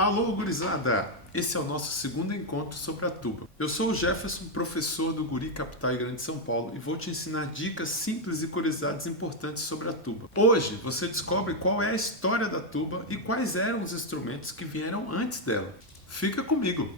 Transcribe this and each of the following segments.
Alô, gurizada! Esse é o nosso segundo encontro sobre a tuba. Eu sou o Jefferson, professor do Guri Capital e Grande São Paulo, e vou te ensinar dicas simples e curiosidades importantes sobre a tuba. Hoje você descobre qual é a história da tuba e quais eram os instrumentos que vieram antes dela. Fica comigo!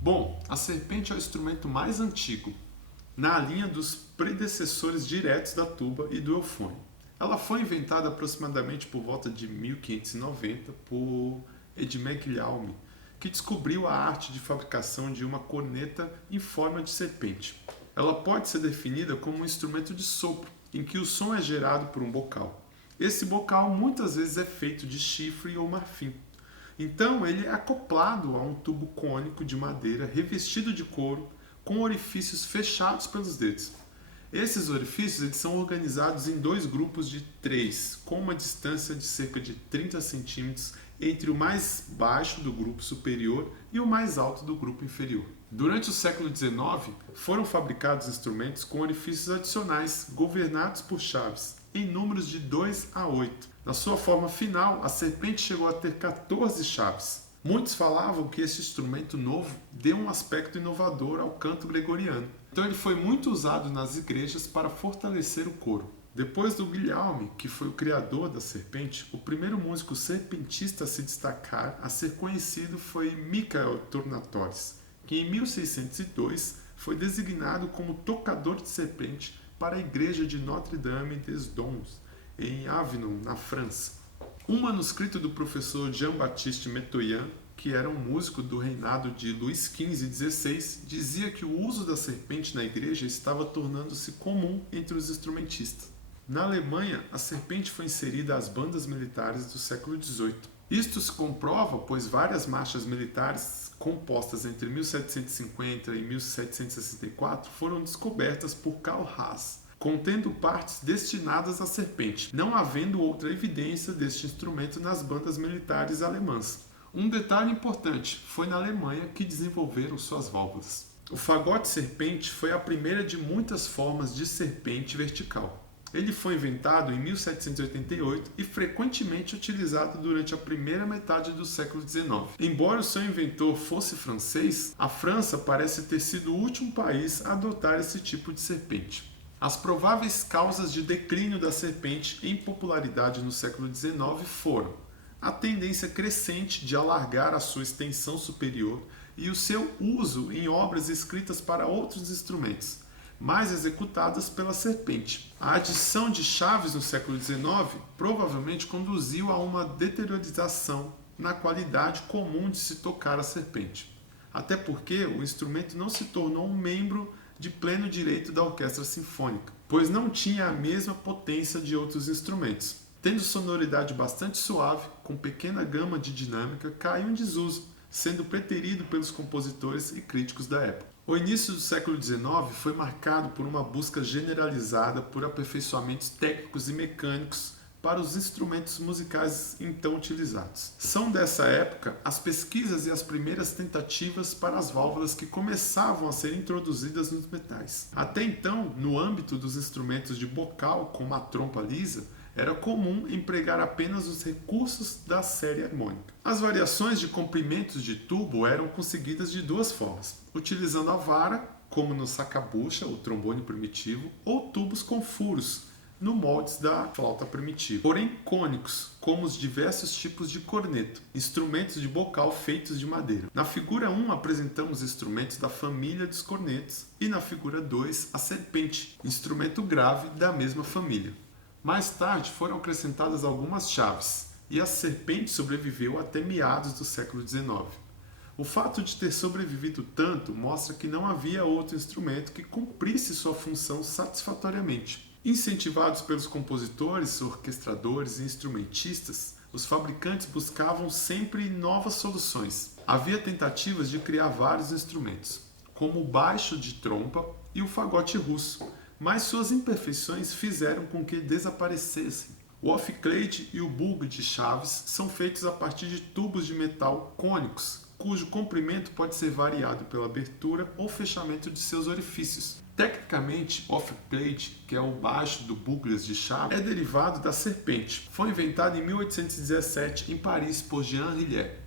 Bom, a serpente é o instrumento mais antigo, na linha dos predecessores diretos da tuba e do eufone. Ela foi inventada aproximadamente por volta de 1590 por Edmé Guilherme, que descobriu a arte de fabricação de uma corneta em forma de serpente. Ela pode ser definida como um instrumento de sopro, em que o som é gerado por um bocal. Esse bocal muitas vezes é feito de chifre ou marfim. Então ele é acoplado a um tubo cônico de madeira revestido de couro com orifícios fechados pelos dedos. Esses orifícios eles são organizados em dois grupos de 3, com uma distância de cerca de 30 centímetros entre o mais baixo do grupo superior e o mais alto do grupo inferior. Durante o século XIX, foram fabricados instrumentos com orifícios adicionais, governados por chaves, em números de 2 a 8. Na sua forma final, a serpente chegou a ter 14 chaves. Muitos falavam que esse instrumento novo deu um aspecto inovador ao canto gregoriano. Então ele foi muito usado nas igrejas para fortalecer o coro. Depois do Guilherme, que foi o criador da serpente, o primeiro músico serpentista a se destacar, a ser conhecido, foi Michael Tornatoris, que em 1602 foi designado como tocador de serpente para a igreja de Notre-Dame des Doms, em Avignon, na França. Um manuscrito do professor Jean-Baptiste Metoyen, que era um músico do reinado de Luís XV e XVI, dizia que o uso da serpente na igreja estava tornando-se comum entre os instrumentistas. Na Alemanha, a serpente foi inserida às bandas militares do século XVIII. Isto se comprova, pois várias marchas militares compostas entre 1750 e 1764 foram descobertas por Karl Haas, contendo partes destinadas à serpente, não havendo outra evidência deste instrumento nas bandas militares alemãs. Um detalhe importante, foi na Alemanha que desenvolveram suas válvulas. O fagote serpente foi a primeira de muitas formas de serpente vertical. Ele foi inventado em 1788 e frequentemente utilizado durante a primeira metade do século XIX. Embora o seu inventor fosse francês, a França parece ter sido o último país a adotar esse tipo de serpente. As prováveis causas de declínio da serpente em popularidade no século XIX foram a tendência crescente de alargar a sua extensão superior e o seu uso em obras escritas para outros instrumentos, mais executadas pela serpente. A adição de chaves no século XIX provavelmente conduziu a uma deteriorização na qualidade comum de se tocar a serpente. Até porque o instrumento não se tornou um membro de pleno direito da orquestra sinfônica, pois não tinha a mesma potência de outros instrumentos. Tendo sonoridade bastante suave, com pequena gama de dinâmica, caiu em desuso, sendo preterido pelos compositores e críticos da época. O início do século XIX foi marcado por uma busca generalizada por aperfeiçoamentos técnicos e mecânicos para os instrumentos musicais então utilizados. São dessa época as pesquisas e as primeiras tentativas para as válvulas que começavam a ser introduzidas nos metais. Até então, no âmbito dos instrumentos de bocal, como a trompa lisa, era comum empregar apenas os recursos da série harmônica. As variações de comprimentos de tubo eram conseguidas de duas formas, utilizando a vara, como no sacabucha, o trombone primitivo, ou tubos com furos, no moldes da flauta primitiva, porém cônicos, como os diversos tipos de corneto, instrumentos de bocal feitos de madeira. Na figura 1 apresentamos instrumentos da família dos cornetos e na figura 2 a serpente, instrumento grave da mesma família. Mais tarde foram acrescentadas algumas chaves e a serpente sobreviveu até meados do século XIX. O fato de ter sobrevivido tanto mostra que não havia outro instrumento que cumprisse sua função satisfatoriamente. Incentivados pelos compositores, orquestradores e instrumentistas, os fabricantes buscavam sempre novas soluções. Havia tentativas de criar vários instrumentos. como o baixo de trompa e o fagote russo, mas suas imperfeições fizeram com que desaparecessem. O off-clade e o bugle de chaves são feitos a partir de tubos de metal cônicos, cujo comprimento pode ser variado pela abertura ou fechamento de seus orifícios. Tecnicamente, off-clade, que é o baixo do bugle de chave, é derivado da serpente. Foi inventado em 1817 em Paris por Jean Rillier.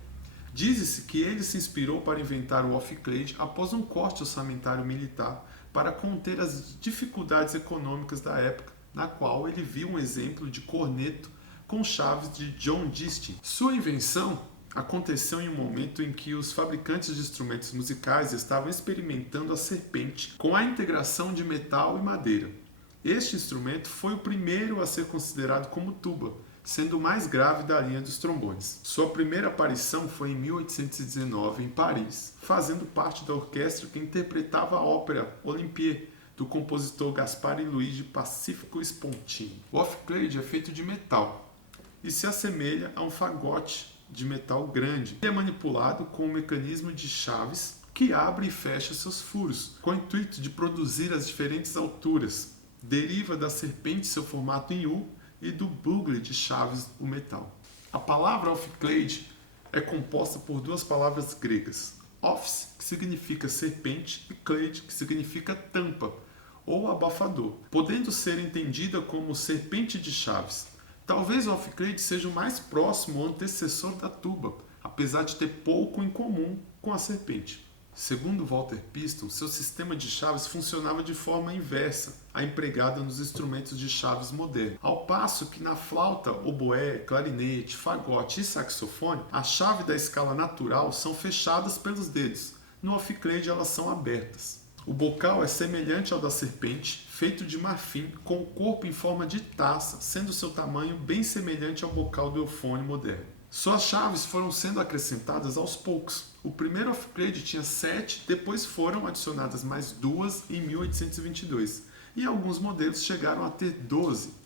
Diz-se que ele se inspirou para inventar o off-clade após um corte orçamentário militar para conter as dificuldades econômicas da época, na qual ele viu um exemplo de corneto com chaves de John Distin. Sua invenção aconteceu em um momento em que os fabricantes de instrumentos musicais estavam experimentando a serpente com a integração de metal e madeira. Este instrumento foi o primeiro a ser considerado como tuba, sendo o mais grave da linha dos trombones. Sua primeira aparição foi em 1819 em Paris, fazendo parte da orquestra que interpretava a ópera Olympier, do compositor Gaspare Luigi Pacifico Spontini. O off-clade é feito de metal e se assemelha a um fagote de metal grande. Ele é manipulado com um mecanismo de chaves que abre e fecha seus furos, com o intuito de produzir as diferentes alturas. Deriva da serpente seu formato em U e do bugle de chaves, o metal. A palavra off-clade é composta por duas palavras gregas, ophis, que significa serpente, e clade, que significa tampa ou abafador, podendo ser entendida como serpente de chaves. Talvez o off-clade seja o mais próximo ao antecessor da tuba, apesar de ter pouco em comum com a serpente. Segundo Walter Piston, seu sistema de chaves funcionava de forma inversa à empregada nos instrumentos de chaves modernos. Ao passo que na flauta, oboé, clarinete, fagote e saxofone, a chave da escala natural são fechadas pelos dedos. No off-clade elas são abertas. O bocal é semelhante ao da serpente, feito de marfim, com o corpo em forma de taça, sendo seu tamanho bem semelhante ao bocal do eufone moderno. Suas chaves foram sendo acrescentadas aos poucos. O primeiro off-clade tinha 7, depois foram adicionadas mais 2 em 1822, e alguns modelos chegaram a ter 12.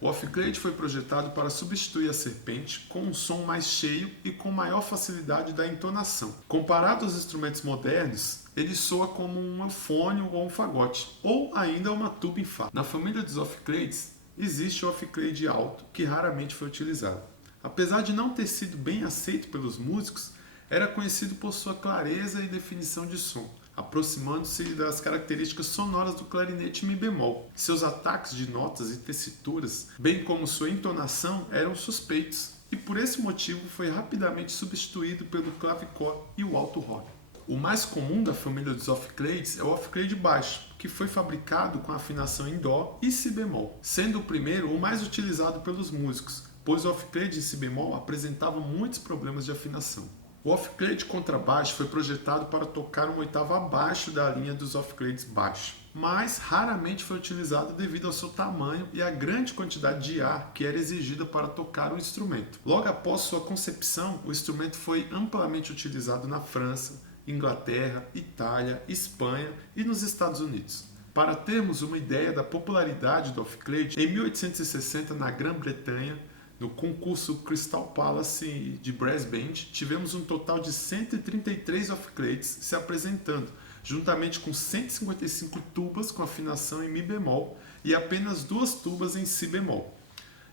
O off-clade foi projetado para substituir a serpente com um som mais cheio e com maior facilidade da entonação. Comparado aos instrumentos modernos, ele soa como um eufone ou um fagote, ou ainda uma tuba em Fá. Na família dos off-clades, existe o off-clade alto, que raramente foi utilizado. Apesar de não ter sido bem aceito pelos músicos, era conhecido por sua clareza e definição de som, aproximando-se das características sonoras do clarinete mi bemol. Seus ataques de notas e tessituras, bem como sua entonação, eram suspeitos, e por esse motivo foi rapidamente substituído pelo clavicorde e o alto horn. O mais comum da família dos off-clades é o off-clade baixo, que foi fabricado com afinação em dó e si bemol, sendo o primeiro o mais utilizado pelos músicos, pois o off-clade em si bemol apresentava muitos problemas de afinação. O off-clade contrabaixo foi projetado para tocar uma oitava abaixo da linha dos off-clades baixo, mas raramente foi utilizado devido ao seu tamanho e à grande quantidade de ar que era exigida para tocar o instrumento. Logo após sua concepção, o instrumento foi amplamente utilizado na França, Inglaterra, Itália, Espanha e nos Estados Unidos. Para termos uma ideia da popularidade do off-clade, em 1860 na Grã-Bretanha, no concurso Crystal Palace de Brass Band, tivemos um total de 133 off-clades se apresentando, juntamente com 155 tubas com afinação em mi bemol e apenas 2 tubas em si bemol.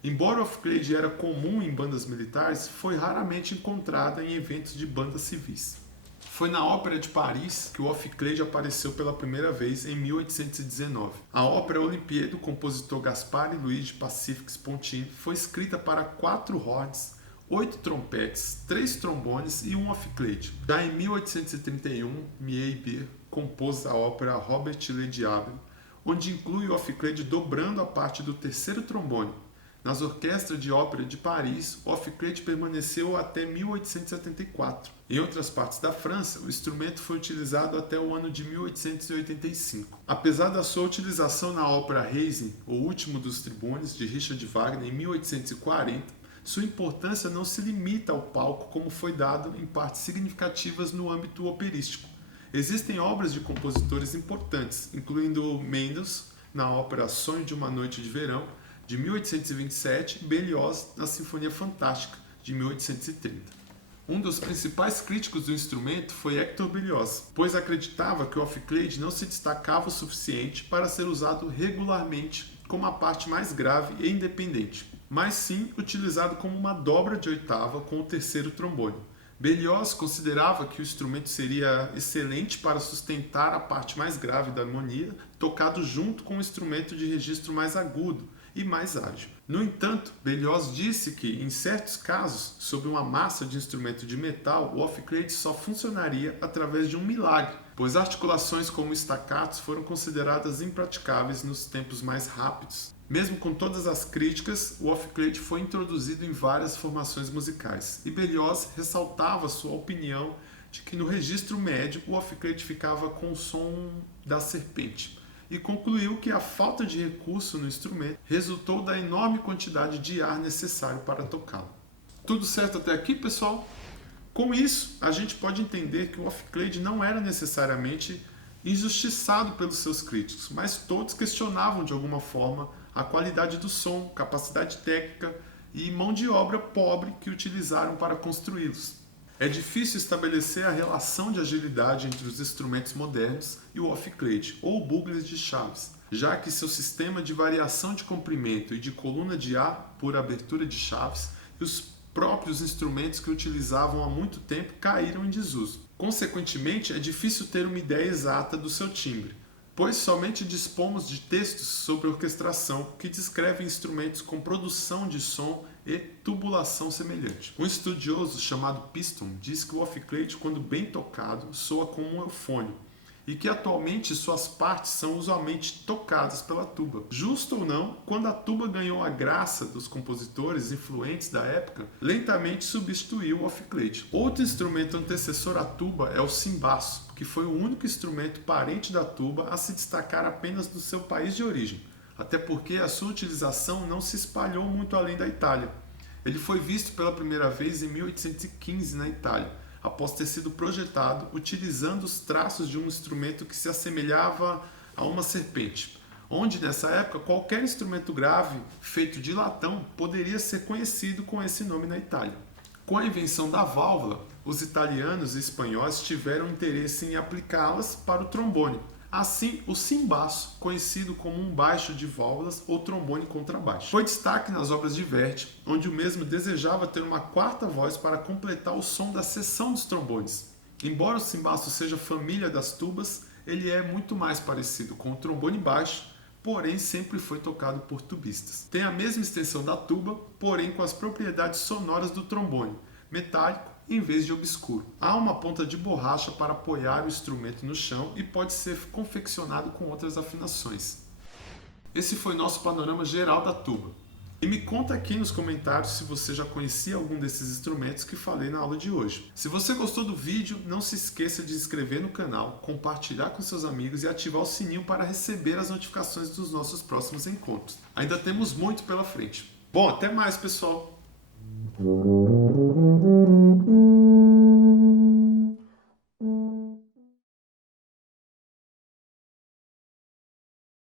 Embora o off-clade era comum em bandas militares, foi raramente encontrada em eventos de bandas civis. Foi na Ópera de Paris que o off-clade apareceu pela primeira vez em 1819. A ópera Olympier do compositor Gaspare Luigi Pacifico Spontini foi escrita para 4 horns, 8 trompetes, 3 trombones e um off-clade. Já em 1831, Meyerbeer compôs a ópera Robert Le Diable, onde inclui o off-clade dobrando a parte do terceiro trombone. Nas orquestras de ópera de Paris, o off-clade permaneceu até 1874. Em outras partes da França, o instrumento foi utilizado até o ano de 1885. Apesar da sua utilização na ópera Reising, o último dos tribunes, de Richard Wagner, em 1840, sua importância não se limita ao palco como foi dado em partes significativas no âmbito operístico. Existem obras de compositores importantes, incluindo Mendelssohn na ópera Sonho de uma Noite de Verão, de 1827, e Berlioz na Sinfonia Fantástica, de 1830. Um dos principais críticos do instrumento foi Hector Berlioz, pois acreditava que o off-clade não se destacava o suficiente para ser usado regularmente como a parte mais grave e independente, mas sim utilizado como uma dobra de oitava com o terceiro trombone. Berlioz considerava que o instrumento seria excelente para sustentar a parte mais grave da harmonia, tocado junto com um instrumento de registro mais agudo e mais ágil. No entanto, Berlioz disse que, em certos casos, sob uma massa de instrumento de metal, o off-clade só funcionaria através de um milagre, pois articulações como staccatos foram consideradas impraticáveis nos tempos mais rápidos. Mesmo com todas as críticas, o off-clade foi introduzido em várias formações musicais, e Berlioz ressaltava sua opinião de que no registro médio o off-clade ficava com o som da serpente, e concluiu que a falta de recurso no instrumento resultou da enorme quantidade de ar necessário para tocá-lo. Tudo certo até aqui, pessoal? Com isso, a gente pode entender que o off-clade não era necessariamente injustiçado pelos seus críticos, mas todos questionavam de alguma forma a qualidade do som, capacidade técnica e mão de obra pobre que utilizaram para construí-los. É difícil estabelecer a relação de agilidade entre os instrumentos modernos e o off-clade, ou bugles de chaves, já que seu sistema de variação de comprimento e de coluna de ar por abertura de chaves e os próprios instrumentos que utilizavam há muito tempo caíram em desuso. Consequentemente, é difícil ter uma ideia exata do seu timbre, pois somente dispomos de textos sobre orquestração que descrevem instrumentos com produção de som e tubulação semelhante. Um estudioso chamado Piston diz que o off-clade, quando bem tocado, soa como um eufônio, e que atualmente suas partes são usualmente tocadas pela tuba. Justo ou não, quando a tuba ganhou a graça dos compositores influentes da época, lentamente substituiu o off-clade. Outro instrumento antecessor à tuba é o cimbaço, que foi o único instrumento parente da tuba a se destacar apenas no seu país de origem, até porque a sua utilização não se espalhou muito além da Itália. Ele foi visto pela primeira vez em 1815 na Itália, após ter sido projetado utilizando os traços de um instrumento que se assemelhava a uma serpente, onde nessa época qualquer instrumento grave feito de latão poderia ser conhecido com esse nome na Itália. Com a invenção da válvula, os italianos e espanhóis tiveram interesse em aplicá-las para o trombone. Assim, o cimbaço, conhecido como um baixo de válvulas ou trombone contrabaixo, foi destaque nas obras de Verdi, onde o mesmo desejava ter uma quarta voz para completar o som da seção dos trombones. Embora o cimbaço seja família das tubas, ele é muito mais parecido com o trombone baixo, porém sempre foi tocado por tubistas. Tem a mesma extensão da tuba, porém com as propriedades sonoras do trombone, metálico em vez de obscuro. Há uma ponta de borracha para apoiar o instrumento no chão e pode ser confeccionado com outras afinações. Esse foi nosso panorama geral da tuba. E me conta aqui nos comentários se você já conhecia algum desses instrumentos que falei na aula de hoje. Se você gostou do vídeo, não se esqueça de se inscrever no canal, compartilhar com seus amigos e ativar o sininho para receber as notificações dos nossos próximos encontros. Ainda temos muito pela frente. Bom, até mais, pessoal!